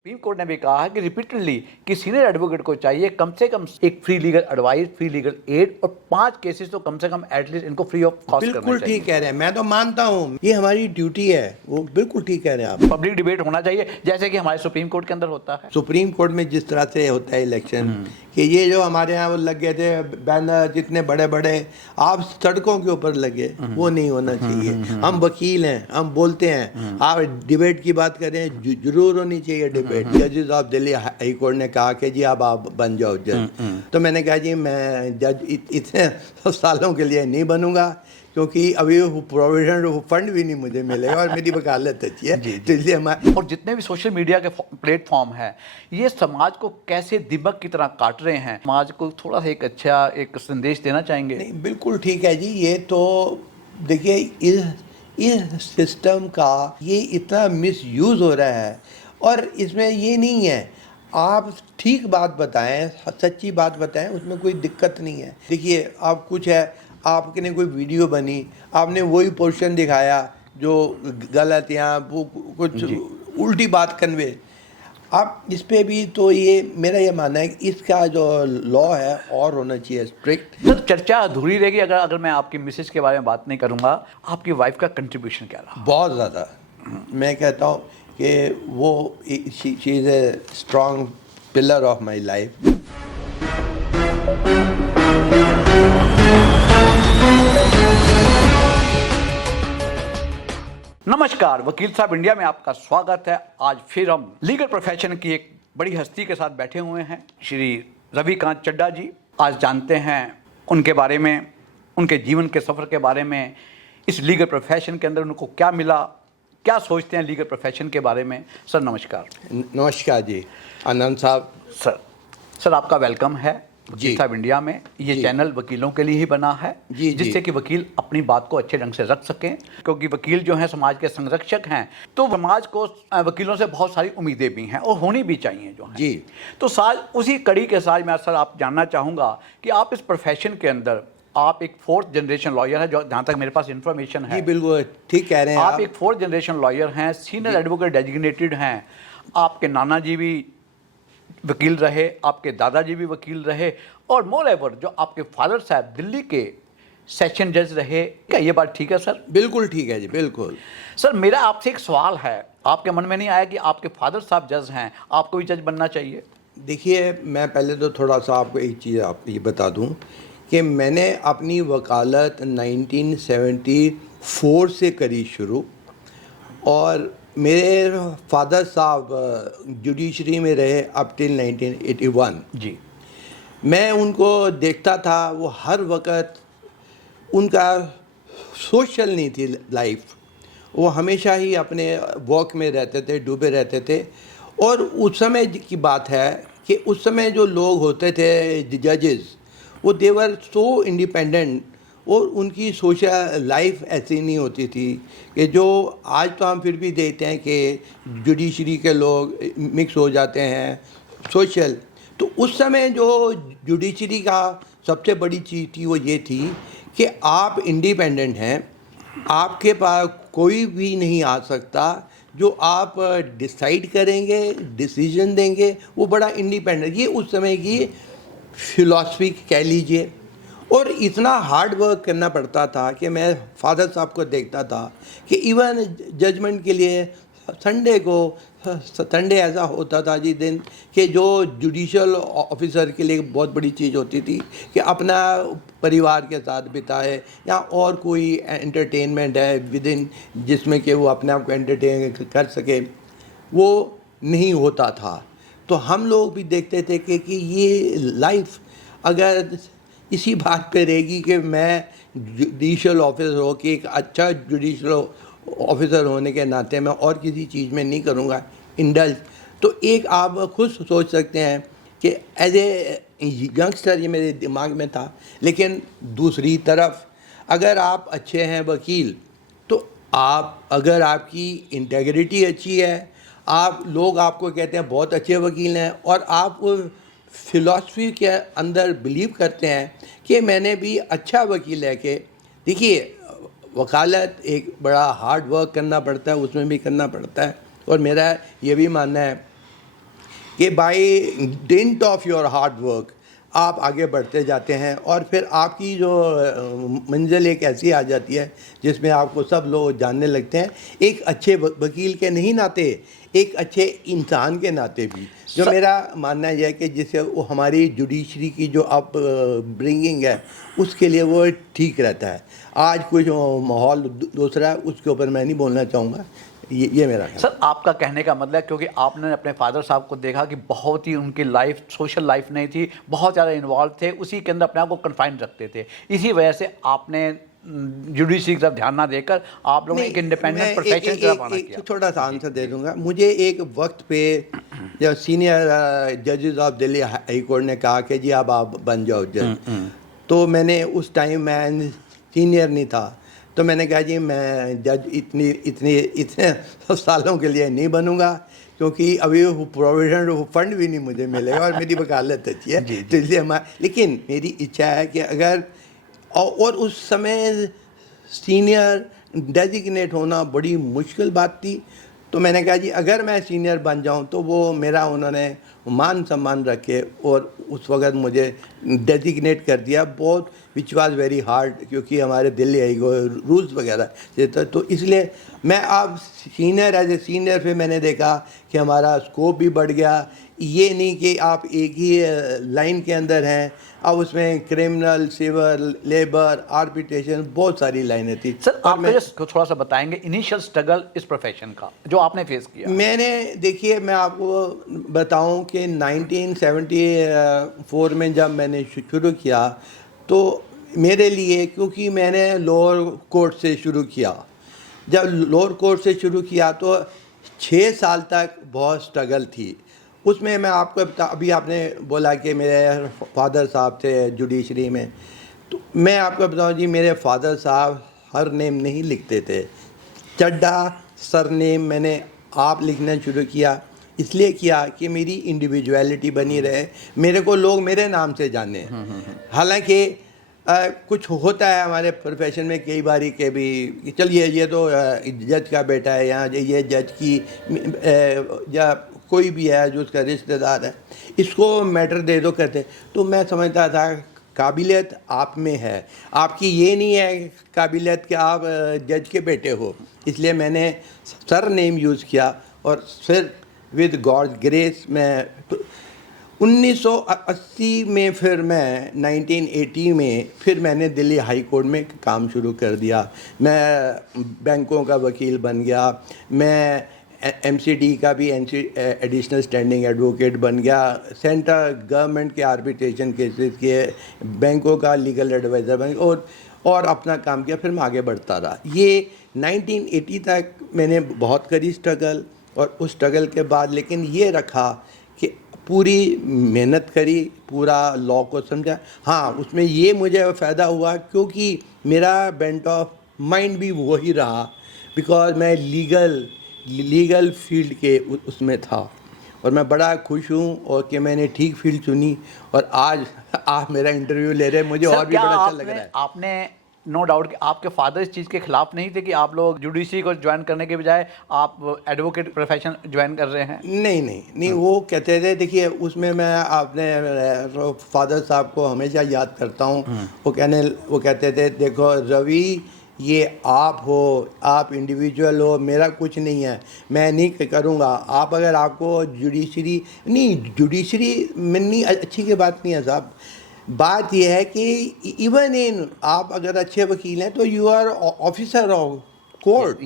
Supreme court ने भी कहा है कि रिपीटेडली कि सीनियर एडवोकेट को चाहिए कम से कम एक free legal advice, free legal aid और 5 केसेस तो कम से कम एटलीस्ट इनको फ्री ऑफ कॉस्ट करना बिल्कुल चाहिए। ठीक कह रहे हैं, मैं तो मानता हूँ ये हमारी ड्यूटी है। वो बिल्कुल ठीक कह रहे हैं आप। पब्लिक डिबेट होना चाहिए जैसे कि हमारे सुप्रीम कोर्ट के अंदर होता है। सुप्रीम कोर्ट में जिस तरह से होता है इलेक्शन कि ये जो हमारे यहाँ वो लग गए थे बैनर जितने बड़े बड़े आप सड़कों के ऊपर लगे, वो नहीं होना चाहिए। हम वकील हैं, हम बोलते हैं। आप डिबेट की बात करें, जरूर होनी चाहिए डिबेट। जजेस ऑफ दिल्ली हाई कोर्ट ने कहा कि जी अब आप बन जाओ जज, तो मैंने कहा जी मैं जज इतने सालों के लिए नहीं बनूंगा, क्योंकि अभी प्रोविडेंट फंड भी नहीं मुझे मिलेगा और मेरी वकालत अच्छी है। तो इसलिए हमारे और जितने भी सोशल मीडिया के प्लेटफॉर्म है ये समाज को कैसे दीमक की तरह काट रहे हैं। समाज को थोड़ा सा एक अच्छा एक संदेश देना चाहेंगे। नहीं, बिल्कुल ठीक है जी। ये तो देखिए इस सिस्टम का ये इतना मिसयूज़ हो रहा है, और इसमें ये नहीं है आप ठीक बात बताएं, सच्ची बात बताएं, उसमें कोई दिक्कत नहीं है। देखिए आप कुछ है, आपने कोई वीडियो बनी, आपने वही पोर्शन दिखाया जो गलत या वो कुछ उल्टी बात कन्वे, आप इस पे भी तो ये मेरा ये मानना है कि इसका जो लॉ है और होना चाहिए स्ट्रिक्ट। सर चर्चा अधूरी रहेगी अगर मैं आपकी मिसेज के बारे में बात नहीं करूंगा। आपकी वाइफ का कंट्रीब्यूशन क्या रहा? बहुत ज़्यादा। मैं कहता हूँ कि वो she is a strong pillar of my life. नमस्कार, वकील साहब इंडिया में आपका स्वागत है। आज फिर हम लीगल प्रोफेशन की एक बड़ी हस्ती के साथ बैठे हुए हैं, श्री रविकांत चड्ढा जी। आज जानते हैं उनके बारे में, उनके जीवन के सफ़र के बारे में, इस लीगल प्रोफेशन के अंदर उनको क्या मिला, क्या सोचते हैं लीगल प्रोफेशन के बारे में। सर नमस्कार। नमस्कार जी आनंद साहब। सर आपका वेलकम है वकील साहब इंडिया में। ये चैनल वकीलों के लिए ही बना है जिससे कि वकील अपनी बात को अच्छे ढंग से रख सकें, क्योंकि वकील जो हैं समाज के संरक्षक हैं, तो समाज को वकीलों से बहुत सारी उम्मीदें भी हैं और होनी भी चाहिए जो है जी। तो साथ उसी कड़ी के साथ मैं सर आप जानना चाहूँगा कि आप इस प्रोफेशन के अंदर आप एक 4th जनरेशन लॉयर है, जो जहाँ तक मेरे पास इन्फॉर्मेशन है। जी बिल्कुल ठीक कह रहे हैं आप एक 4th जनरेशन लॉयर हैं, सीनियर एडवोकेट डेजिग्नेटेड हैं। आपके नाना जी भी वकील रहे, आपके दादाजी भी वकील रहे, और मोर एवर जो आपके फादर साहब दिल्ली के सेशन जज रहे। क्या ये बात ठीक है सर? बिल्कुल ठीक है जी, बिल्कुल। सर मेरा आपसे एक सवाल है, आपके मन में नहीं आया कि आपके फादर साहब जज हैं, आपको भी जज बनना चाहिए? देखिए मैं पहले तो थोड़ा सा आपको एक चीज़ आप ये बता दूं कि मैंने अपनी वकालत 1974 से करी शुरू, और मेरे फादर साहब जुडिशरी में रहे अप टिल 1981 जी। मैं उनको देखता था, वो हर वक्त उनका सोशल नहीं थी लाइफ, वो हमेशा ही अपने वर्क में रहते थे, डूबे रहते थे। और उस समय की बात है कि उस समय जो लोग होते थे जजेस, वो देवर सो इंडिपेंडेंट, और उनकी सोशल लाइफ ऐसी नहीं होती थी कि जो आज तो हम फिर भी देखते हैं कि जुडिशरी के लोग मिक्स हो जाते हैं सोशल। तो उस समय जो जुडिशरी का सबसे बड़ी चीज़ थी वो ये थी कि आप इंडिपेंडेंट हैं, आपके पास कोई भी नहीं आ सकता, जो आप डिसाइड करेंगे, डिसीजन देंगे, वो बड़ा इंडिपेंडेंट। ये उस समय की फिलॉसफी कह लीजिए। और इतना हार्ड वर्क करना पड़ता था कि मैं फादर साहब को देखता था कि इवन जजमेंट के लिए संडे ऐसा होता था जी दिन कि जो जुडिशल ऑफिसर के लिए बहुत बड़ी चीज़ होती थी कि अपना परिवार के साथ बिताए, या और कोई एंटरटेनमेंट है विद इन जिसमें कि वो अपने आप को एंटरटेन कर सके, वो नहीं होता था। तो हम लोग भी देखते थे कि ये लाइफ अगर इसी बात पे रहेगी कि मैं जुडिशल ऑफिसर हो कि एक अच्छा जुडिशल ऑफिसर होने के नाते मैं और किसी चीज़ में नहीं करूँगा इंडल्ज, तो एक आप खुद सोच सकते हैं कि एज ए यंगस्टर ये मेरे दिमाग में था। लेकिन दूसरी तरफ अगर आप अच्छे हैं वकील, तो आप अगर आपकी इंटेग्रिटी अच्छी है, आप लोग आपको कहते हैं बहुत अच्छे वकील हैं, और आप फिलॉसफी के अंदर बिलीव करते हैं कि मैंने भी अच्छा वकील है कि देखिए वकालत एक बड़ा हार्ड वर्क करना पड़ता है, उसमें भी करना पड़ता है। और मेरा ये भी मानना है कि by dint of your hard work आप आगे बढ़ते जाते हैं और फिर आपकी जो मंजिल एक ऐसी आ जाती है जिसमें आपको सब लोग जानने लगते हैं, एक अच्छे वकील के नहीं नाते, एक अच्छे इंसान के नाते भी। जो मेरा मानना यह है कि जिससे वो हमारी जुडिशरी की जो अप ब्रिंगिंग है उसके लिए वो ठीक रहता है। आज कुछ माहौल दूसरा है, उसके ऊपर मैं नहीं बोलना चाहूँगा। ये मेरा है। सर, आपका कहने का मतलब है क्योंकि आपने अपने फादर साहब को देखा कि बहुत ही उनकी लाइफ सोशल लाइफ नहीं थी, बहुत ज़्यादा इन्वॉल्व थे, उसी के अंदर अपने आप को कन्फाइन रखते थे, इसी वजह से आपने जुडिशरी की तरफ ध्यान ना देकर आप लोगों ने एक इंडिपेंडेंट प्रोफेशन की तरफ आना किया। छोटा सा आंसर दे दूंगा। मुझे एक वक्त पे जब सीनियर जजेस ऑफ दिल्ली हाई कोर्ट ने कहा कि जी अब आप बन जाओ जज, तो मैंने उस टाइम मैं सीनियर नहीं था, तो मैंने कहा जी मैं जज इतने सालों के लिए नहीं बनूंगा, क्योंकि अभी वो प्रोविडेंट फंड भी नहीं मुझे मिलेगा और मेरी वकालत अच्छी है, तो इसलिए लेकिन मेरी इच्छा है कि अगर और उस समय सीनियर डेजिग्नेट होना बड़ी मुश्किल बात थी, तो मैंने कहा जी अगर मैं सीनियर बन जाऊं तो वो मेरा उन्होंने मान सम्मान रखे और उस वक्त मुझे डेजिग्नेट कर दिया, बहुत विच वाज वेरी हार्ड, क्योंकि हमारे दिल्ली आई गो रूल्स वगैरह, तो इसलिए मैं अब सीनियर एज ए सीनियर फिर मैंने देखा कि हमारा स्कोप भी बढ़ गया। ये नहीं कि आप एक ही लाइन के अंदर हैं, अब उसमें क्रिमिनल, सिविल, लेबर, आर्बिट्रेशन, बहुत सारी लाइनें थी। सर, आप मुझे थोड़ा सा बताएंगे इनिशियल स्ट्रगल इस प्रोफेशन का जो आपने फेस किया। मैंने देखिए मैं आपको बताऊं कि 1974 में जब मैंने शुरू किया तो मेरे लिए, क्योंकि मैंने लोअर कोर्ट से शुरू किया, जब लोअर कोर्ट से शुरू किया तो 6 साल तक बहुत स्ट्रगल थी। उसमें मैं आपको अभी आपने बोला कि मेरे फादर साहब थे जुडिशरी में, तो मैं आपको बताऊं जी मेरे फादर साहब हर नेम नहीं लिखते थे। चड्डा सर नेम मैंने आप लिखना शुरू किया, इसलिए किया कि मेरी इंडिविजुअलिटी बनी रहे, मेरे को लोग मेरे नाम से जाने। हालांकि कुछ होता है हमारे प्रोफेशन में कई बारी के भी, चलिए ये तो जज का बेटा है, यहाँ ये जज की या कोई भी है जो उसका रिश्तेदार है, इसको मैटर दे दो करते। तो मैं समझता था काबिलियत आप में है, आपकी ये नहीं है काबिलियत कि आप जज के बेटे हो, इसलिए मैंने सर नेम यूज़ किया और फिर विद गॉड ग्रेस मैं 1980 में, फिर मैं 1980 में फिर मैंने दिल्ली हाई कोर्ट में काम शुरू कर दिया। मैं बैंकों का वकील बन गया, मैं एमसीडी का भी एडिशनल स्टैंडिंग एडवोकेट बन गया, सेंट्रल गवर्नमेंट के आर्बिट्रेशन केसेस के बैंकों का लीगल एडवाइज़र बन गया और अपना काम किया। फिर मैं आगे बढ़ता रहा। ये 1980 तक मैंने बहुत करी स्ट्रगल, और उस स्ट्रगल के बाद लेकिन ये रखा कि पूरी मेहनत करी, पूरा लॉ को समझा। हाँ, उसमें ये मुझे फ़ायदा हुआ क्योंकि मेरा बेंट ऑफ माइंड भी वही रहा, बिकॉज मैं लीगल फील्ड के उसमें था और मैं बड़ा खुश हूँ और कि मैंने ठीक फील्ड चुनी और आज आप मेरा इंटरव्यू ले रहे हैं, मुझे और भी बड़ा अच्छा लग रहा है। आपने नो डाउट कि आपके फादर इस चीज़ के खिलाफ नहीं थे कि आप लोग जुडिशरी को ज्वाइन करने के बजाय आप एडवोकेट प्रोफेशन ज्वाइन कर रहे हैं? नहीं, वो कहते थे, देखिए उसमें मैं अपने फादर साहब को हमेशा याद करता हूँ। वो कहते थे देखो रवि, ये आप हो, आप इंडिविजुअल हो, मेरा कुछ नहीं है, मैं नहीं करूँगा। आप अगर आपको जुडिशरी में नहीं अच्छी की बात नहीं है साहब, बात यह है कि इवन इन आप अगर अच्छे वकील हैं तो you are officer of court,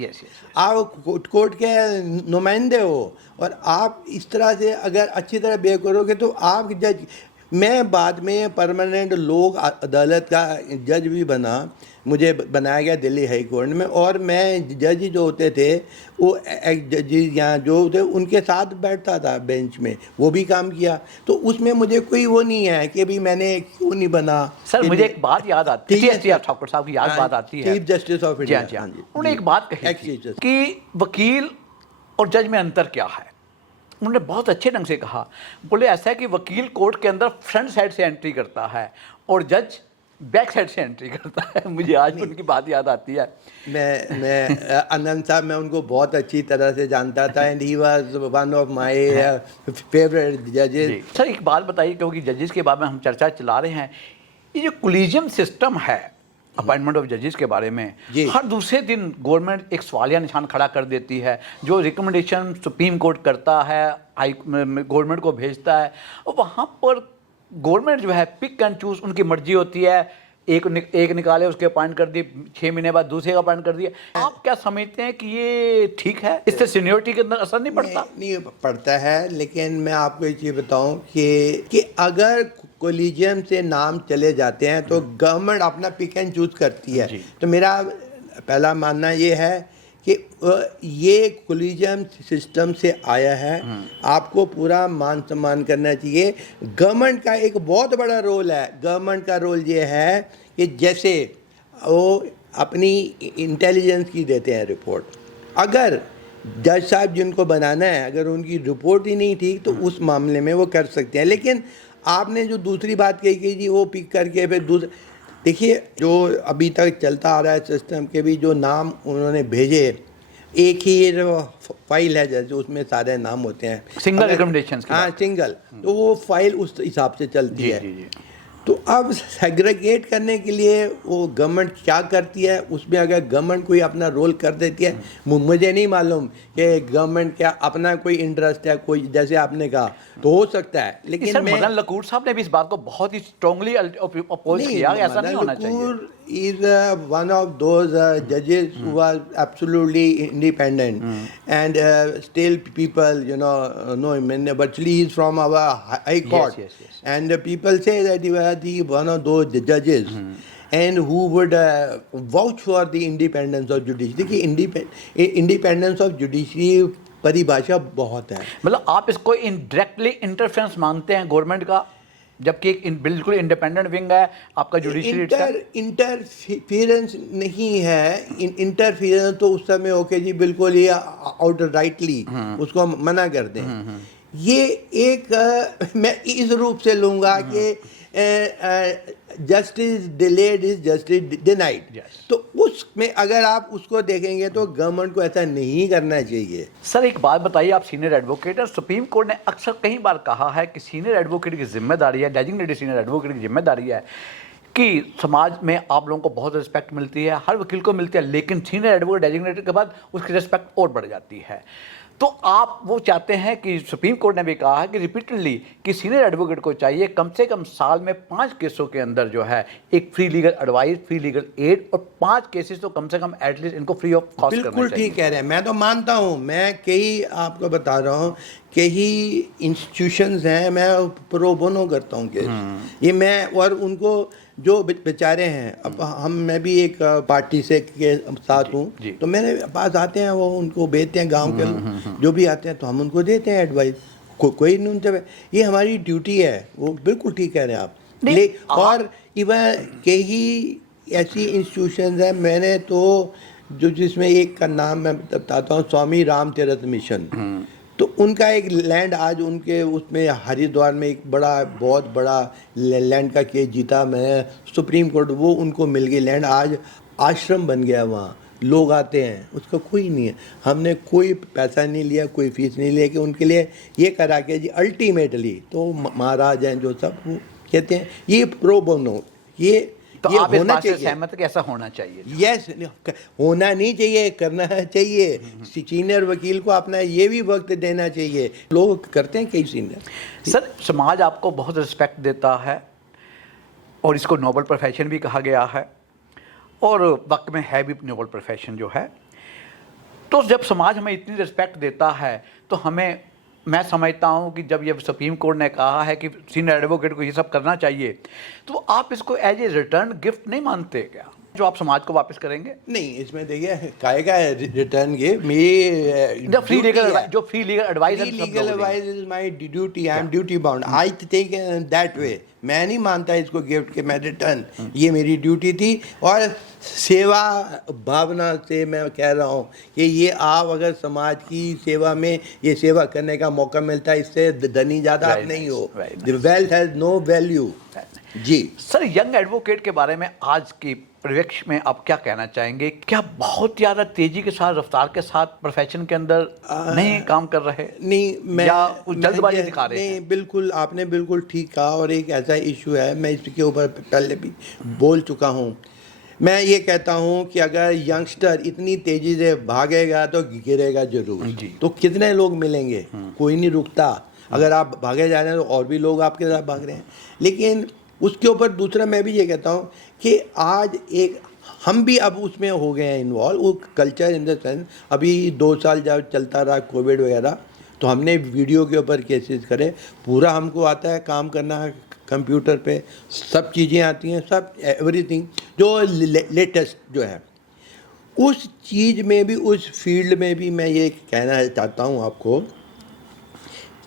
आप कोर्ट के नुमाइंदे हो, और आप इस तरह से अगर अच्छी तरह बिहेव करोगे तो आप जज। मैं बाद में परमानेंट लोक अदालत का जज भी बना, मुझे बनाया गया दिल्ली हाई कोर्ट में, और मैं जज जो होते थे वो जज यहाँ जो होते उनके साथ बैठता था बेंच में, वो भी काम किया। तो उसमें मुझे कोई वो नहीं है कि अभी मैंने क्यों नहीं बना। सर मुझे एक बात याद आती है, ठाकुर साहब की याद बात आती है, चीफ जस्टिस ऑफ इंडिया, उन्होंने एक बात कही थी कि वकील और जज में अंतर क्या है। उन्होंने बहुत अच्छे ढंग से कहा, बोले ऐसा है कि वकील कोर्ट के अंदर फ्रंट साइड से एंट्री करता है और जज बैक साइड से एंट्री करता है। मुझे आज भी उनकी बात याद आती है। मैं आनंद साहब, मैं उनको बहुत अच्छी तरह से जानता था and he was one of my favourite जजेस। सर एक बात बताइए, क्योंकि जजेस के बारे में हम चर्चा चला रहे हैं, ये जो कोलिजियम सिस्टम है अपॉइंटमेंट ऑफ जजेस के बारे में, हर दूसरे दिन गवर्नमेंट एक सवालिया निशान खड़ा कर देती है। जो रिकमेंडेशन सुप्रीम कोर्ट करता है, गवर्नमेंट को भेजता है, और वहाँ पर गवर्नमेंट जो है पिक एंड चूज, उनकी मर्जी होती है। एक निकाले, उसके अपॉइंट कर दिए, 6 महीने बाद दूसरे का अपॉइंट कर दिया। आप क्या समझते हैं कि ये ठीक है? इससे सीनियरिटी के अंदर असर नहीं पड़ता? नहीं पड़ता है, लेकिन मैं आपको एक चीज़ बताऊं कि अगर कोलिजियम से नाम चले जाते हैं तो गवर्नमेंट अपना पिक एंड चूज करती है। तो मेरा पहला मानना ये है कि ये कोलिजियम सिस्टम से आया है, आपको पूरा मान सम्मान करना चाहिए। गवर्नमेंट का एक बहुत बड़ा रोल है। गवर्नमेंट का रोल ये है कि जैसे वो अपनी इंटेलिजेंस की देते हैं रिपोर्ट, अगर जज साहब जिनको बनाना है, अगर उनकी रिपोर्ट ही नहीं ठीक, तो उस मामले में वो कर सकते हैं। लेकिन आपने जो दूसरी बात कही कि जी वो पिक करके फिर दूसरा, देखिए जो अभी तक चलता आ रहा है सिस्टम के भी जो नाम उन्होंने भेजे, एक ही फाइल है जैसे उसमें सारे नाम होते हैं, सिंगल रिकमेंडेशन। हाँ सिंगल, तो वो फाइल उस हिसाब से चलती है। जी। तो अब सेग्रीगेट करने के लिए वो गवर्नमेंट क्या करती है, उसमें अगर गवर्नमेंट कोई अपना रोल कर देती है, मुझे नहीं मालूम कि गवर्नमेंट क्या अपना कोई इंटरेस्ट है, कोई जैसे आपने कहा तो हो सकता है। लेकिन सर मदन लकूर साहब ने भी इस बात को बहुत ही स्ट्रांगली अपोज किया, ऐसा नहीं होना चाहिए। is one of those judges who was absolutely independent and still people know him, and virtually he's from our high court. Yes. And people say that he was one of those judges and who would vouch for the independence of judiciary. देखिए independence of judiciary परिभाषा बहुत है। मतलब आप इसको indirectly interference मानते हैं government का, जबकि एक बिल्कुल इंडिपेंडेंट विंग है आपका जुडिशरी। इंटरफियरेंस नहीं है। इंटरफियरेंस तो उस समय ओके जी, बिल्कुल ही आउट राइटली उसको मना कर दें। ये एक मैं इस रूप से लूँगा कि justice delayed is justice denied. तो उसमें अगर आप उसको देखेंगे तो गवर्नमेंट को ऐसा नहीं करना चाहिए। सर एक बात बताइए, आप सीनियर एडवोकेट हैं, सुप्रीम कोर्ट ने अक्सर कई बार कहा है कि सीनियर एडवोकेट की जिम्मेदारी है, डेजिग्नेटेड सीनियर एडवोकेट की जिम्मेदारी है कि समाज में आप लोगों को बहुत रिस्पेक्ट मिलती है, हर वकील को मिलती है, लेकिन सीनियर एडवोकेट डेजिग्नेटेड के बाद उसकी रिस्पेक्ट और बढ़ जाती है। तो आप वो चाहते हैं कि सुप्रीम कोर्ट ने भी कहा है कि रिपीटेडली कि सीनियर एडवोकेट को चाहिए कम से कम साल में 5 केसों के अंदर जो है एक free legal advice, free legal aid, और 5 केसेस तो कम से कम एटलीस्ट इनको फ्री ऑफ कॉस्ट करना चाहिए। बिल्कुल ठीक कह रहे हैं, मैं तो मानता हूँ। मैं कई आपको बता रहा हूँ, कई इंस्टीट्यूशंस हैं, मैं प्रो बोनो करता हूँ केस ये मैं, और उनको जो बेचारे हैं, अब मैं भी एक पार्टी से के साथ हूँ, तो मेरे पास आते हैं, वो उनको भेजते हैं, गांव के लोग जो भी आते हैं तो हम उनको देते हैं एडवाइस। कोई नहीं उनसे, ये हमारी ड्यूटी है। वो बिल्कुल ठीक कह रहे हैं आप। और इवन कई ऐसी इंस्टीट्यूशंस हैं, मैंने तो जो जिसमें एक का नाम मैं बताता हूँ, स्वामी राम तीर्थ मिशन, तो उनका एक लैंड आज उनके उसमें हरिद्वार में एक बहुत बड़ा लैंड का केस जीता मैं सुप्रीम कोर्ट, वो उनको मिल गई लैंड, आज आश्रम बन गया, वहाँ लोग आते हैं, उसका कोई नहीं है, हमने कोई पैसा नहीं लिया, कोई फीस नहीं लिया कि उनके लिए ये करा के जी। अल्टीमेटली तो महाराज हैं जो सब वो कहते हैं ये प्रो बोनो, ये आप इस बात से सहमत हैं कि ऐसा होना चाहिए? यस, होना नहीं चाहिए, करना चाहिए। सीनियर वकील को अपना ये भी वक्त देना चाहिए। लोग करते हैं कई सीनियर। सर समाज आपको बहुत रिस्पेक्ट देता है और इसको नोबल प्रोफेशन भी कहा गया है, और वक्त में है भी नोबल प्रोफेशन जो है। तो जब समाज हमें इतनी रिस्पेक्ट देता है तो हमें, मैं समझता हूँ कि जब ये सुप्रीम कोर्ट ने कहा है कि सीनियर एडवोकेट को ये सब करना चाहिए, तो आप इसको एज ए रिटर्न गिफ्ट नहीं मानते क्या, जो आप समाज को वापस करेंगे? नहीं, इसमें देखिए काय का रिटर्न गिफ्ट, मेरी जो free legal advice is my duty, I am duty bound, I take that way. मैं नहीं मानता इसको गिफ्ट के मैं रिटर्न, ये मेरी ड्यूटी थी। और सेवा भावना से मैं कह रहा हूँ कि ये आप अगर समाज की सेवा में ये सेवा करने का मौका मिलता है, इससे धनी ज़्यादा आप नहीं हो। The wealth has no value. जी। सर, यंग एडवोकेट के बारे में आज की परिप्रेक्ष्य में आप क्या कहना चाहेंगे? क्या बहुत ज़्यादा तेजी के साथ, रफ्तार के साथ प्रोफेशन के अंदर नहीं काम कर रहे, नहीं, या कुछ जल्दबाजी दिखा रहे नहीं, हैं? बिल्कुल आपने बिल्कुल ठीक कहा, और एक ऐसा इशू है, मैं इसके ऊपर पहले भी बोल चुका हूँ। मैं ये कहता हूँ कि अगर यंगस्टर इतनी तेज़ी से भागेगा तो गिरेगा जरूर। जी। तो कितने लोग मिलेंगे? कोई नहीं रुकता। अगर आप भागे जा रहे हैं तो और भी लोग आपके साथ भाग रहे हैं। लेकिन उसके ऊपर दूसरा मैं भी ये कहता हूँ कि आज एक हम भी अब उसमें हो गए हैं इन्वॉल्व, वो कल्चर इन द सेंस, अभी 2 साल जब चलता रहा कोविड वगैरह, तो हमने वीडियो के ऊपर केसेस करे, पूरा हमको आता है काम करना कंप्यूटर पे, सब चीज़ें आती हैं, सब एवरीथिंग जो लेटेस्ट जो है, उस चीज़ में भी, उस फील्ड में भी मैं ये कहना चाहता हूँ आपको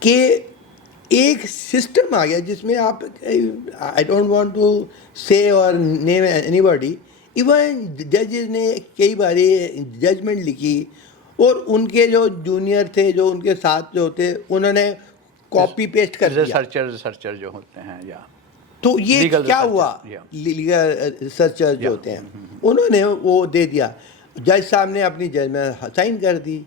कि एक सिस्टम आ गया जिसमें आप, आई डोंट वांट टू से और नेम एनीबॉडी, इवन जजेस ने कई बार जजमेंट लिखी और उनके जो जूनियर थे, जो उनके साथ जो होते, उन्होंने कॉपी पेस्ट कर दिया। रिसर्चर जो होते हैं, या तो ये Legal क्या researcher, हुआ? yeah. लीगल रिसर्चर जो Yeah. होते हैं, उन्होंने वो दे दिया, जज साहब ने अपनी जजमेंट साइन कर दी।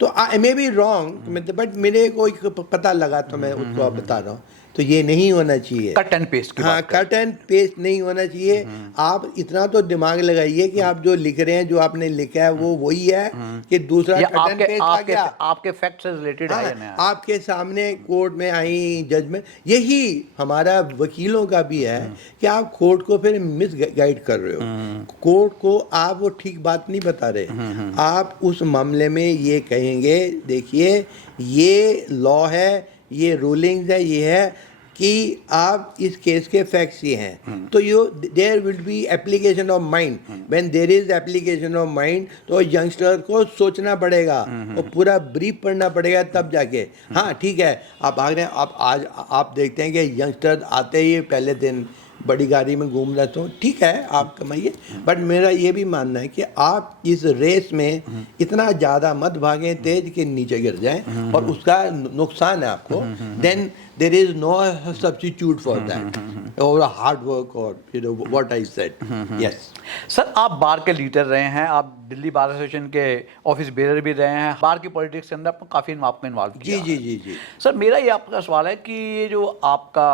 तो आई मे बी रॉन्ग, बट मेरे को एक पता लगा तो मैं उसको आप बता रहा हूँ। तो ये नहीं होना चाहिए, कट एंड पेस्ट की हाँ, बात करें। कट एंड पेस्ट नहीं होना चाहिए। आप इतना तो दिमाग लगाइए कि आप जो लिख रहे हैं, जो आपने लिखा है वो वही है कि दूसरा या कट एंड पेस्ट आ गया। आपके फैक्ट से रिलेटेड है या नहीं? हाँ, आपके सामने कोर्ट में आई जजमेंट, यही हमारा वकीलों का भी है कि आप कोर्ट को फिर मिस गाइड कर रहे हो, कोर्ट को आप वो ठीक बात नहीं बता रहे। आप उस मामले में ये कहेंगे, देखिए ये लॉ है, ये रूलिंग्स है, ये है कि आप इस केस के फैक्ट्स ये हैं, तो you there will be application of mind. When there is application of mind, तो यंगस्टर को सोचना पड़ेगा और पूरा ब्रीफ पढ़ना पड़ेगा, तब जाके हाँ ठीक है आप भाग रहे हैं। आप आज आप देखते हैं कि यंगस्टर आते ही पहले दिन बड़ी गाड़ी में घूम रहे, तो ठीक है आप कमाइए, बट मेरा ये भी मानना है कि आप इस रेस में इतना ज़्यादा मत भागें तेज कि नीचे गिर जाएं और उसका नुकसान है आपको। Then there is no substitute for that, or hard work, or you know what I said. Yes. Sir, आप बार के लीडर रहे हैं, आप दिल्ली बार एसोसिएशन के ऑफिस बेरर भी रहे हैं, बार की पॉलिटिक्स के अंदर आपको काफ़ी आपको इन्वॉल्व किया जी है। जी जी जी। सर, मेरा ये आपका सवाल है कि ये जो आपका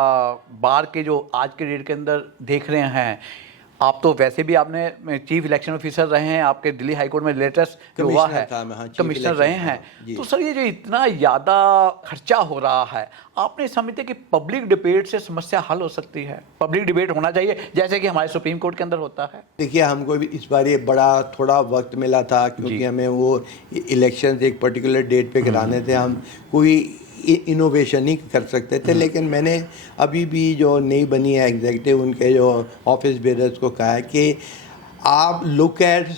बार के जो आज के डेट के अंदर देख रहे हैं, आप तो वैसे भी आपने चीफ इलेक्शन ऑफिसर रहे हैं, आपके दिल्ली हाई कोर्ट में लेटेस्ट जो हुआ है कमिश्नर रहे हैं, तो सर ये जो इतना ज़्यादा खर्चा हो रहा है, आपने समझते कि पब्लिक डिबेट से समस्या हल हो सकती है? पब्लिक डिबेट होना चाहिए जैसे कि हमारे सुप्रीम कोर्ट के अंदर होता है। देखिए, हमको भी इस बार ये बड़ा थोड़ा वक्त मिला था, क्योंकि हमें वो इलेक्शन एक पर्टिकुलर डेट पे कराने थे, हम कोई इनोवेशन नहीं कर सकते थे। लेकिन मैंने अभी भी जो नई बनी है एग्जीक्यूटिव, उनके जो ऑफिस बेरर्स को कहा है कि आप लुक एट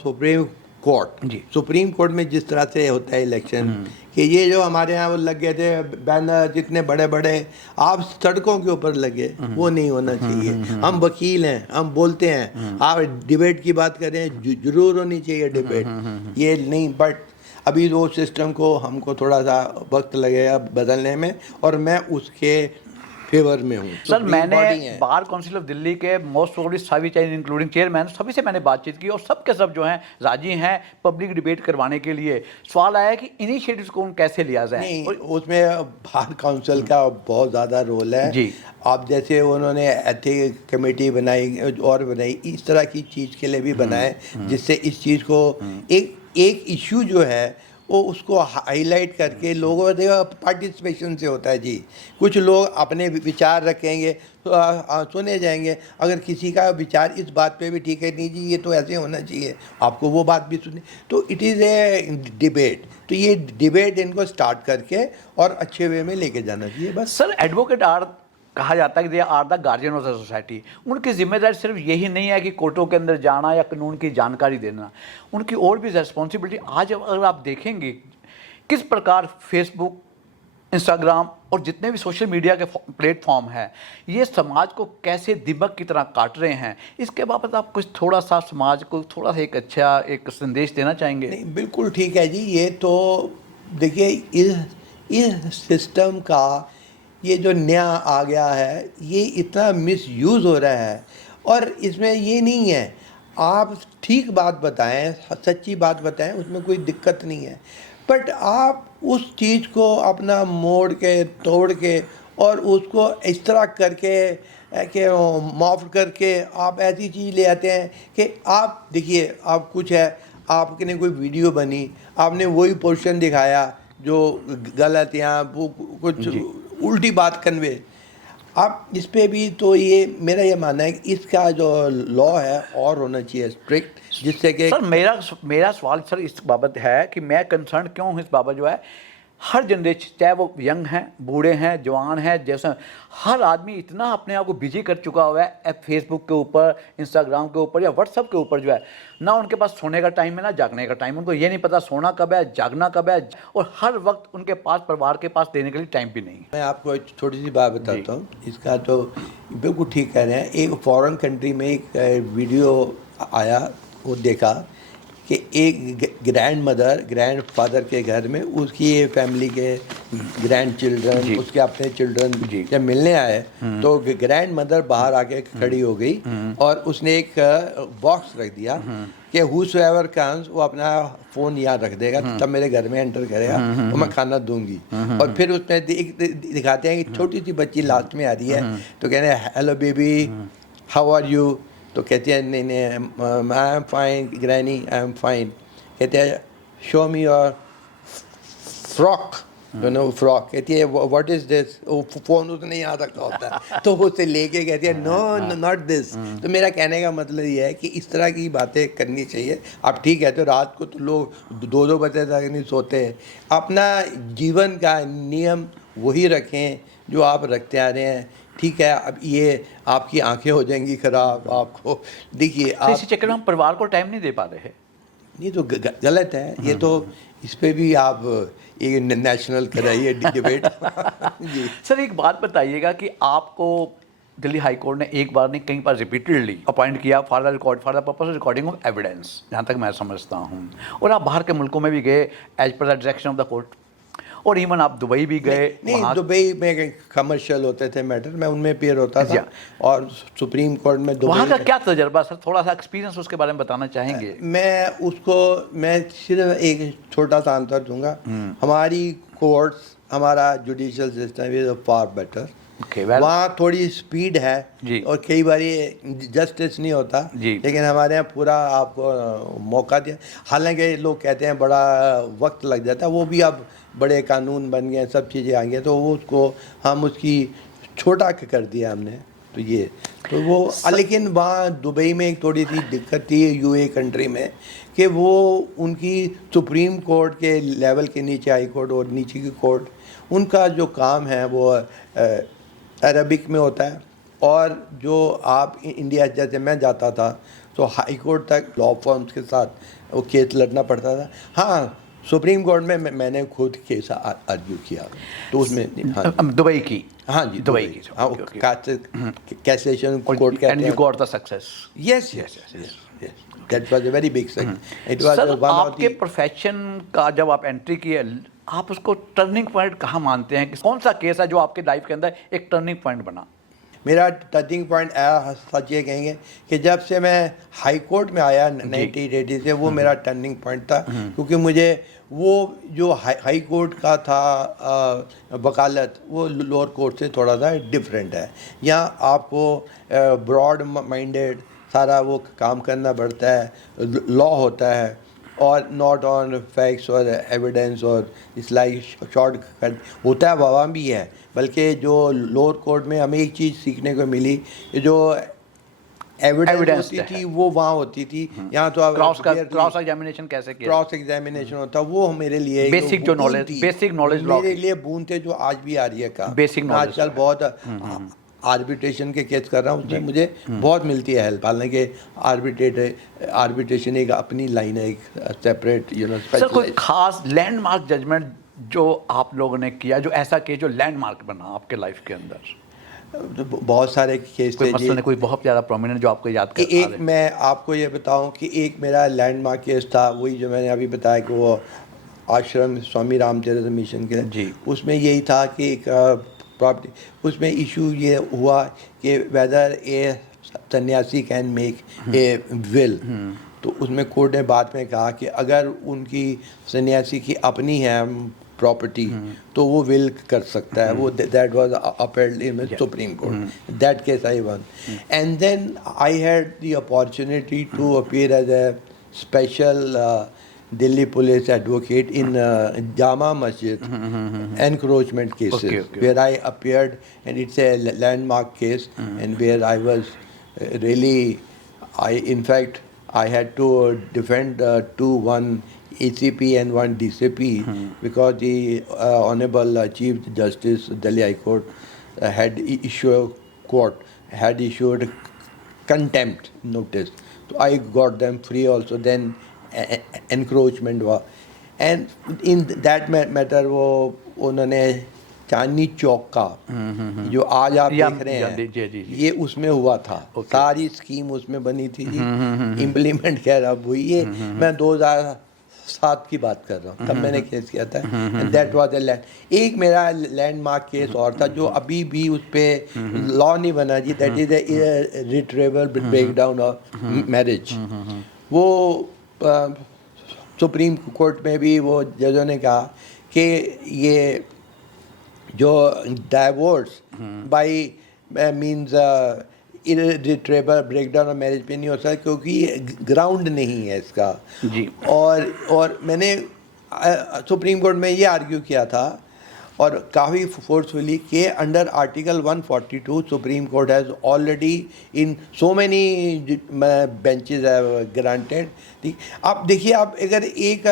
सुप्रीम कोर्ट। जी। सुप्रीम कोर्ट में जिस तरह से होता है इलेक्शन, कि ये जो हमारे यहाँ वो लग गए थे बैनर जितने बड़े बड़े, आप सड़कों के ऊपर लगे, वो नहीं होना चाहिए। हम वकील हैं, हम बोलते हैं, आप डिबेट की बात करें, जरूर होनी चाहिए डिबेट, ये नहीं, बट अभी वो सिस्टम को हमको थोड़ा सा वक्त लगेगा बदलने में, और मैं उसके फेवर में हूँ। सर, मैंने बार काउंसिल ऑफ दिल्ली के मोस्ट प्रोबेबली सभी चाहिए इंक्लूडिंग चेयरमैन, सभी से मैंने बातचीत की और सब के सब जो हैं राजी हैं पब्लिक डिबेट करवाने के लिए। सवाल आया कि इनिशिएटिव्स को कैसे लिया जाए। नहीं, उसमें बार काउंसिल का बहुत ज़्यादा रोल है जी। आप जैसे उन्होंने एथिक कमेटी बनाई और बनाई, इस तरह की चीज़ के लिए भी बनाए, जिससे इस चीज़ को एक इशू जो है वो उसको हाईलाइट करके लोगों देखो पार्टिसिपेशन से होता है जी। कुछ लोग अपने विचार रखेंगे तो सुने जाएंगे, अगर किसी का विचार इस बात पे भी ठीक है, नहीं जी ये तो ऐसे होना चाहिए, आपको वो बात भी सुने, तो इट इज़ ए डिबेट। तो ये डिबेट इनको स्टार्ट करके और अच्छे वे में लेके जाना चाहिए बस। सर, एडवोकेट आर कहा जाता है कि they are the guardian of the society. उनकी जिम्मेदारी सिर्फ यही नहीं है कि कोर्टों के अंदर जाना या कानून की जानकारी देना, उनकी और भी रिस्पॉन्सिबिलिटी। आज अगर आप देखेंगे किस प्रकार फेसबुक, इंस्टाग्राम और जितने भी सोशल मीडिया के प्लेटफॉर्म हैं, ये समाज को कैसे दीमक की तरह काट रहे हैं, इसके बाबत आप कुछ थोड़ा सा समाज को थोड़ा सा एक अच्छा एक संदेश देना चाहेंगे? नहीं, बिल्कुल ठीक है जी। ये तो देखिए, इस सिस्टम का ये जो नया आ गया है ये इतना मिसयूज़ हो रहा है। और इसमें ये नहीं है, आप ठीक बात बताएं, सच्ची बात बताएं, उसमें कोई दिक्कत नहीं है, बट आप उस चीज़ को अपना मोड़ के तोड़ के और उसको इस तरह करके कि माफ करके आप ऐसी चीज़ ले आते हैं कि आप देखिए, आप कुछ है, आपने कोई वीडियो बनी, आपने वही पोर्शन दिखाया जो गलत या वो कुछ उल्टी बात कन्वे, आप इस पे भी तो ये मेरा ये मानना है कि इसका जो लॉ है और होना चाहिए स्ट्रिक्ट, जिससे कि सर मेरा सवाल सर इस बाबत है कि मैं कंसर्न क्यों हूँ इस बाबत, जो है हर जनरेशन, चाहे वो यंग हैं, बूढ़े हैं, जवान हैं, जैसे हर आदमी इतना अपने आप को बिजी कर चुका हुआ है फेसबुक के ऊपर, इंस्टाग्राम के ऊपर या व्हाट्सअप के ऊपर, जो है ना उनके पास सोने का टाइम है ना जागने का टाइम, उनको ये नहीं पता सोना कब है जागना कब है, और हर वक्त उनके पास परिवार के पास देने के लिए टाइम भी नहीं है। मैं आपको एक छोटी सी बात बताता हूँ इसका, तो बिल्कुल ठीक कह रहे हैं। एक फॉरेन कंट्री में एक वीडियो आया, वो देखा कि एक ग्रैंड मदर ग्रैंड फादर के घर में उसकी फैमिली के ग्रैंड चिल्ड्रन, उसके अपने चिल्ड्रन जब मिलने आए तो ग्रैंड मदर बाहर आके खड़ी हो गई और उसने एक बॉक्स रख दिया कि हुसएवर कम्स वो अपना फ़ोन यहाँ रख देगा, तब मेरे घर में एंटर करेगा तो मैं खाना दूंगी। और फिर उसमें दिखाते हैं कि छोटी सी बच्ची लास्ट में आ रही है, तो कह रहे हैं hello baby how are you, तो कहते हैं नहीं नहीं I am fine granny I am fine, कहते हैं show me your frock, you know frock, कहती है व्हाट इज़ दिस, वो फ़ोन उसने यहाँ रखा होता है तो वो उसे लेके कहती है नो नॉट दिस। तो मेरा कहने का मतलब ये है कि इस तरह की बातें करनी चाहिए। आप ठीक है, तो रात को तो लोग 2-2 बजे तक नहीं सोते हैं, अपना जीवन का नियम वही रखें जो आप रखते आ रहे हैं, ठीक है। अब ये आपकी आंखें हो जाएंगी ख़राब, आपको देखिए तो इसी चक्कर में हम परिवार को टाइम नहीं दे पा रहे हैं, नहीं तो गलत है ये तो। इस पे भी आप एक नेशनल कराइए डिबेट। जी सर एक बात बताइएगा कि आपको दिल्ली हाई कोर्ट ने एक बार नहीं कई बार रिपीटेडली अपॉइंट किया for the purpose of recording of evidence, जहाँ तक मैं समझता हूँ, और आप बाहर के मुल्कों में भी गए एज पर the direction of the court, और इवन आप दुबई भी गए। नहीं दुबई में कमर्शियल होते थे मैटर, मैं उनमें पेयर होता था, और सुप्रीम कोर्ट में दुबई। वहाँ का क्या तजर्बा सर, थोड़ा सा एक्सपीरियंस उसके बारे में बताना चाहेंगे? मैं सिर्फ एक छोटा सा आंसर दूंगा। हमारी कोर्ट्स, हमारा judicial system is far better. वहाँ थोड़ी स्पीड है और कई बार जस्टिस नहीं होता, लेकिन हमारे यहाँ पूरा आपको मौका दिया। हालांकि लोग कहते हैं बड़ा वक्त लग जाता है, वो भी अब बड़े कानून बन गए, सब चीज़ें आ गई, तो वो उसको हम उसकी छोटा कर दिया हमने, तो ये तो वो। लेकिन वहाँ दुबई में एक थोड़ी सी दिक्कत थी यूए कंट्री में कि वो उनकी सुप्रीम कोर्ट के लेवल के नीचे हाई कोर्ट और नीचे की कोर्ट, उनका जो काम है वो अरबिक में होता है, और जो आप इंडिया जैसे मैं जाता था तो हाई कोर्ट तक लॉ फर्म्स के साथ वो केस लड़ना पड़ता था। हाँ, सुप्रीम कोर्ट में मैंने खुद केस आर्ग्यू किया, तो उसमें हाँ दुबई की, हाँ जी दुबई की, हाँ कैसेशन कोर्ट कहते हैं। And you got the success. Yes yes yes, that was a very big success. It was one of the. आपके प्रोफेशन का जब आप एंट्री किए, आप उसको टर्निंग पॉइंट कहाँ मानते हैं, कि कौन सा केस है जो आपके लाइफ के अंदर एक टर्निंग पॉइंट बना? मेरा टर्निंग पॉइंट सच ये कहेंगे कि जब से मैं हाई कोर्ट में आया 1980 से, वो मेरा टर्निंग पॉइंट था, क्योंकि मुझे वो जो हाई कोर्ट का था वकालत, वो लोअर कोर्ट से थोड़ा सा डिफरेंट है। यहाँ आपको ब्रॉड माइंडेड सारा वो काम करना पड़ता है, लॉ होता है, और नॉट ऑन फैक्ट्स और एविडेंस, और इस लाइक शॉर्ट कट होता है, वहाँ भी है। बल्कि जो लोअर कोर्ट में हमें एक चीज़ सीखने को मिली, जो एविडेंस होती थी वो वहाँ होती थी, यहाँ तो क्रॉस एग्जामिनेशन कैसे किया, क्रॉस एग्जामिनेशन होता, वो मेरे लिए बेसिक जो नॉलेज, बेसिक नॉलेज मेरे लिए बूंद थे, जो आज भी आ रही है का बेसिक नॉलेज। आजकल बहुत आर्बिट्रेशन के केस कर रहा हूँ, उसमें मुझे बहुत मिलती है हेल्प। हालांकि आर्बिट्रेशन एक अपनी लाइन है, एक सेपरेट सर कोई खास लैंडमार्क जजमेंट जो आप लोगों ने किया, जो ऐसा केस जो लैंडमार्क बना आपके लाइफ के अंदर? तो बहुत सारे केस थे जी, कोई बहुत ज़्यादा प्रोमिनेंट जो आपको याद कर? एक मैं आपको ये बताऊं कि एक मेरा लैंडमार्क केस था, वही जो मैंने अभी बताया कि वो आश्रम स्वामी रामतीर्थ मिशन के, उसमें यही था कि एक प्रॉपर्टी, उसमें इशू ये हुआ कि वेदर ए सन्यासी कैन मेक ए विल। तो उसमें कोर्ट ने बाद में कहा कि अगर उनकी सन्यासी की अपनी है प्रॉपर्टी तो वो विल कर सकता है। वो that was appealed in supreme court. That case I won, and then I had the opportunity to appear as a special Delhi police advocate in Jama Masjid encroachment cases, where I appeared, and it's a landmark case, and where I was really, in fact, I had to defend one ACP and one DCP because the Honorable Chief Justice Delhi High Court had issued contempt notice. So I got them free also. Then encroachment हुआ, and in that matter वो उन्होंने चांदनी चौक का जो आज आप देख रहे हैं ये उसमें हुआ था। सारी स्कीम उसमें बनी थी जी, इम्प्लीमेंट खैर अब हुई है। मैं 2007 की बात कर रहा हूँ, तब मैंने केस किया था, and that was a land. एक मेरा लैंडमार्क केस और था जो अभी भी उस पर लॉ नहीं बना जी, that is a retrieval breakdown of marriage. वो सुप्रीम कोर्ट में भी वो जजों ने कहा कि ये जो divorce by means irretrievable breakdown of marriage पे नहीं हो सकता क्योंकि ग्राउंड नहीं है इसका जी। और मैंने सुप्रीम कोर्ट में ये आर्ग्यू किया था और काफ़ी फोर्सफुली कि under article 142 supreme court has already in so many benches have granted. ठीक, आप देखिए, आप अगर एक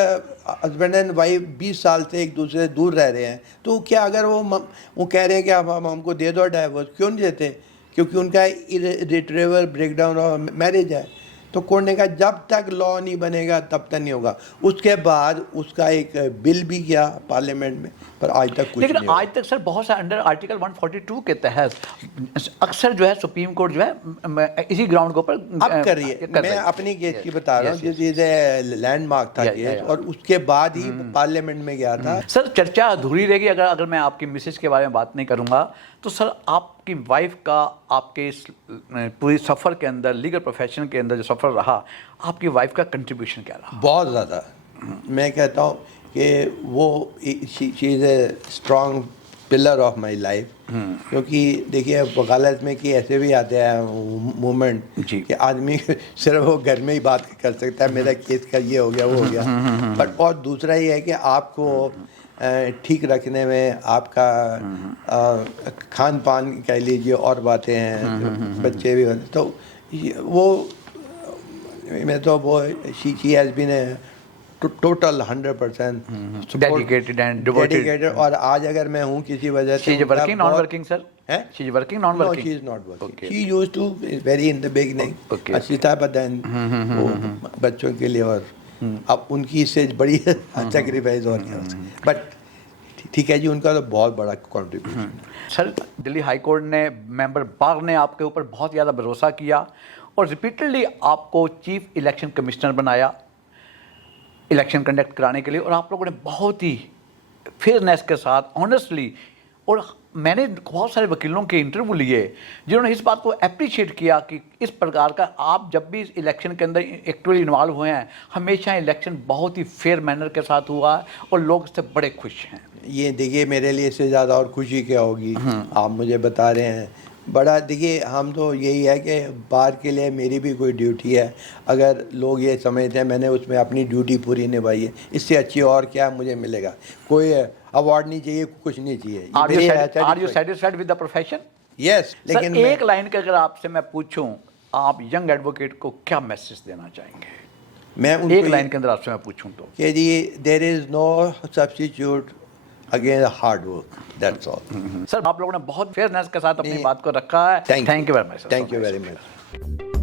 हस्बैंड एंड वाइफ 20 साल से एक दूसरे से दूर रह रहे हैं तो क्या अगर वो कह रहे हैं कि आप हमको दे दो डाइवोर्स, क्यों नहीं देते? क्योंकि उनका इररिट्रेबल ब्रेकडाउन ऑफ मैरिज है। तो कोर्ट ने कहा जब तक लॉ नहीं बनेगा तब तक नहीं होगा। उसके बाद उसका एक बिल भी किया पार्लियामेंट में, पर आज तक कुछ लेकिन नहीं आज तक सर बहुत सारे अंडर आर्टिकल 142 के तहत अक्सर जो है सुप्रीम कोर्ट जो है इसी ग्राउंड के ऊपर अब कर रही है। मैं अपनी केस की बता रहा हूँ, जिस चीज़ लैंडमार्क था केस, और उसके बाद ही पार्लियामेंट में गया था। सर चर्चा अधूरी रहेगी अगर मैं आपकी मिसेज के बारे में बात नहीं करूँगा। तो सर आपकी वाइफ का आपके इस पूरी सफ़र के अंदर, लीगल प्रोफेशन के अंदर जो सफ़र रहा, आपकी वाइफ का कंट्रीब्यूशन क्या रहा? बहुत ज़्यादा। मैं कहता हूँ कि वो she is a strong pillar of my life. क्योंकि देखिए वकालत में कि ऐसे भी आते हैं मूवमेंट कि आदमी सिर्फ वो घर में ही बात कर सकता है, मेरा केस का ये हो गया वो हो गया, बट और दूसरा ये है कि आपको ठीक रखने में आपका खान पान कह लीजिए और बातें हैं, बच्चे भी होते, तो वो मैं तो वो she has been a total 100% dedicated. और आज अगर मैं हूँ किसी वजह से, वर्किंग नॉन वर्किंग सर है, she is working non working, she is not working, she used to very in the beginning अच्छी था, बट देन वो बच्चों के लिए, और अब उनकी इससे बड़ी सैक्रिफाइस हो रही है, बट ठीक है जी, उनका तो बहुत बड़ा contribution. Sir Delhi high court ने, मेंबर बार ने आपके ऊपर बहुत ज़्यादा भरोसा किया और रिपीटेडली आपको चीफ इलेक्शन कमिश्नर बनाया इलेक्शन कंडक्ट कराने के लिए, और आप लोगों ने बहुत ही फेयरनेस के साथ, ऑनेस्टली, और मैंने बहुत सारे वकीलों के इंटरव्यू लिए जिन्होंने इस बात को अप्रिशिएट किया कि इस प्रकार का आप जब भी इस इलेक्शन के अंदर एक्टिवली इन्वॉल्व हुए हैं, हमेशा इलेक्शन बहुत ही फेयर मैनर के साथ हुआ है और लोग इससे बड़े खुश हैं। ये देखिए मेरे लिए इससे ज़्यादा और खुशी क्या होगी, आप मुझे बता रहे हैं। बड़ा देखिए, हम तो यही है कि बार के लिए मेरी भी कोई ड्यूटी है, अगर लोग ये समझते हैं मैंने उसमें अपनी ड्यूटी पूरी निभाई है, इससे अच्छी और क्या मुझे मिलेगा? कोई अवार्ड नहीं चाहिए, कुछ नहीं चाहिए। Are you satisfied with the profession? Yes. लेकिन एक लाइन का अगर आपसे मैं पूछूं, आप यंग एडवोकेट को क्या मैसेज देना चाहेंगे? मैं उनको एक लाइन के अंदर आपसे मैं पूछूं तो कि जी there is no substitute against hard work, that's all. Sir आप लोगों ने बहुत फेयरनेस के साथ अपनी बात को रखा है। Thank you very much. Thank you very much.